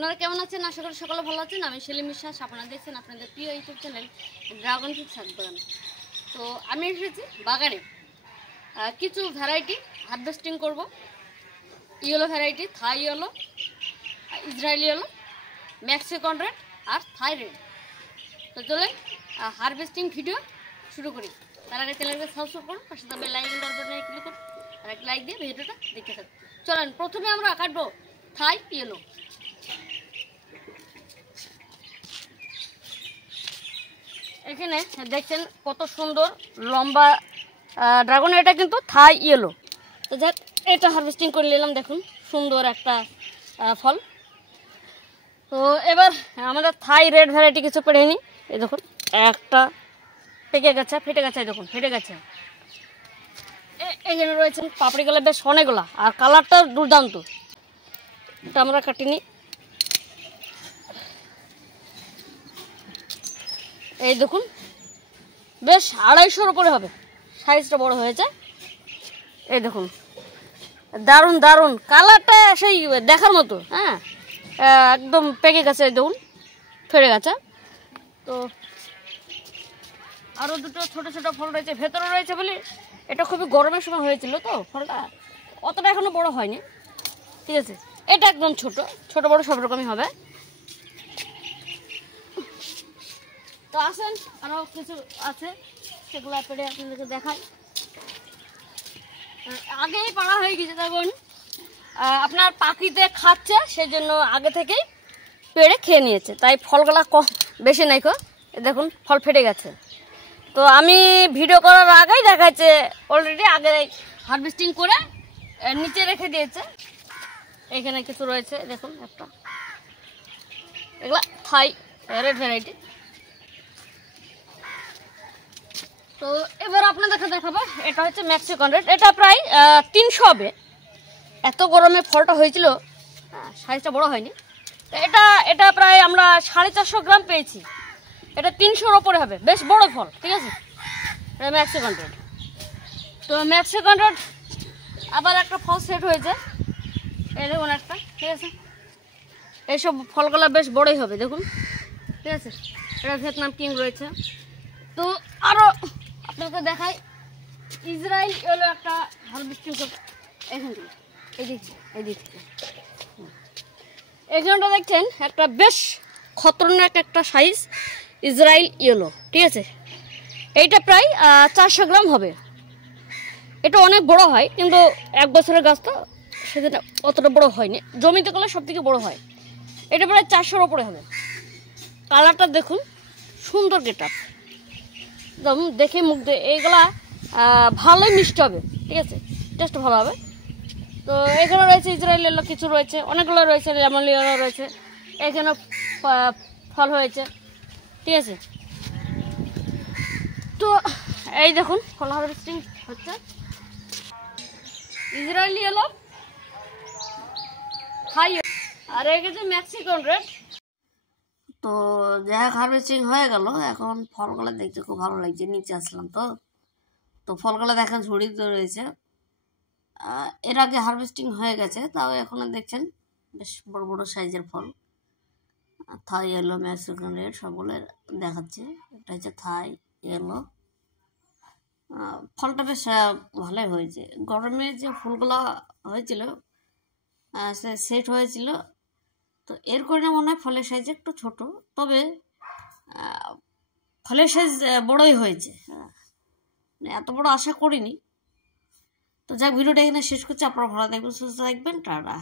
আপনারা কেমন আছেন? আশা করি সকলে ভালো আছেন। আমি সেলিম বিশ্বাস, আপনারা দেখছেন আপনাদের প্রিয় ইউটিউব চ্যানেল ড্রাগন ফ্রুট শাক বাগান। তো আমি এসেছি বাগানে কিছু ভ্যারাইটি হারভেস্টিং করব। Yellow variety, Thai yellow, Israeli yellow, Mexican red আর থাই রেড। তো চলেন হারভেস্টিং ভিডিও শুরু করি। তার আগে চ্যানেলকে সাবস্ক্রাইব করুন, পাশে থাকবে লাইক বাটনে ক্লিক করুন আর একটা লাইক দিয়ে ভিডিওটা দেখতে থাকুন। চলেন প্রথমে আমরা কাটবো থাই ইয়েলো। এখানে দেখছেন কত সুন্দর লম্বা ড্রাগন, এটা কিন্তু থাই ইয়েলো। তো যাক, এটা হারভেস্টিং করে নিলাম। দেখুন সুন্দর একটা ফল। তো এবার আমাদের থাই রেড ভ্যারাইটি কিছু পেড়ে নিই। এই দেখুন একটা পেকে গেছে, ফেটে গেছে, দেখুন ফেটে গেছে। এখানে রয়েছে পাপড়িগুলো বেশ অনেকগুলো আর কালারটা দুর্দান্ত। এটা আমরা কাটি নিই। এই দেখুন বেশ 250-র উপরে হবে, সাইজটা বড় হয়েছে। এই দেখুন দারুণ দারুণ কালারটা সেই দেখার মতো। হ্যাঁ, একদম পেকে গেছে, দেখুন ফেটে গেছে। তো আরও দুটো ছোট ছোট ফল রয়েছে, ভেতরে রয়েছে বলে এটা খুবই গরমের সময় হয়েছিল, তো ফলটা অতটা এখনো বড় হয়নি। ঠিক আছে, এটা একদম ছোট ছোট বড় সব রকমই হবে। তো আসেন, আরও কিছু আছে সেগুলো পেড়ে আপনাদেরকে দেখাই। আগেই পাড়া হয়ে গেছে, দেখুন আপনার পাখিতে খাচ্ছে, সেজন্য আগে থেকেই পেড়ে খেয়ে নিয়েছে, তাই ফলগুলা বেশি নাই। দেখুন ফল ফেটে গেছে। তো আমি ভিডিও করার আগেই দেখাচ্ছে, অলরেডি আগে হারভেস্টিং করে নিচে রেখে দিয়েছে। এখানে কিছু রয়েছে, দেখুন একটা, এগুলা থাই রেড ভ্যারাইটি। তো এবার আপনাদেরকে দেখাবো, এটা হচ্ছে মেক্সিকান রেড। এটা প্রায় 300 হবে। এত গরমে ফলটা হয়েছিল, সাইজটা বড় হয়নি। তো এটা প্রায় আমরা 450 গ্রাম পেয়েছি। এটা 300-র ওপরে হবে, বেশ বড় ফল। ঠিক আছে, এটা মেক্সিকান রেড। তো মেক্সিকান রেড আবার একটা ফল সেট হয়েছে, এই দেখুন একটা। ঠিক আছে, এইসব ফলগুলো বেশ বড়ই হবে, দেখুন। ঠিক আছে, এটা ভিয়েতনাম কিং রয়েছে। তো আরও আপনাকে দেখাই, ইসরায়েল ইয়েলো একটা হারভেস্টিং করতে। এখান থেকে এই দিক থেকে এখানটা দেখছেন একটা বেশ খতরনাক একটা সাইজ ইসরায়েল ইয়েলো। ঠিক আছে, এইটা প্রায় 400 গ্রাম হবে। এটা অনেক বড় হয়, কিন্তু 1 বছরের গাছ তো সেদিন অতটা বড় হয়নি। জমিতে করলে সব থেকে বড় হয়। এটা প্রায় 400-র ওপরে হবে। কালারটা দেখুন, সুন্দর গেট আপ, একদম দেখে মুখ দিয়ে। এইগুলা ভালোই মিষ্টি হবে। ঠিক আছে, টেস্ট ভালো হবে। তো এখানে রয়েছে ইসরায়েল ইয়েলো, কিছু রয়েছে, অনেকগুলো রয়েছে, লেমন ইয়েলো রয়েছে। এখানে ফল হয়েছে। ঠিক আছে, তো এই দেখুন ফল হারভেস্টিং হচ্ছে। ইসরায়েল ইয়েলো, থাই আর এই যে মেক্সিকান রেড। তো যাই হোক, হারভেস্টিং হয়ে গেল। এখন ফলগুলো দেখতে খুব ভালো লাগছে। নিচে আসলাম তো ফলগুলো দেখেন ঝুড়িতে রয়েছে। এর আগে হারভেস্টিং হয়ে গেছে, তাও এখন দেখছেন বেশ বড় বড় সাইজের ফল। থাই ইয়েলো, মেক্সিকান রেড সবগুলো দেখাচ্ছে। এটা হচ্ছে থাই ইয়েলো। ফলটা বেশ ভালোই হয়েছে। গরমে যে ফুলগুলো হয়েছিল সে সেট হয়েছিল, তো এর কারণে মনে হয় ফলের সাইজ একটু ছোট, তবে ফলের সাইজ বড়ই হয়েছে। এত বড় আশা করিনি। তো যাক, ভিডিওটা এখানে শেষ করছি। আপনারা ভালো থাকবেন, সুস্থ থাকবেন, টাটা।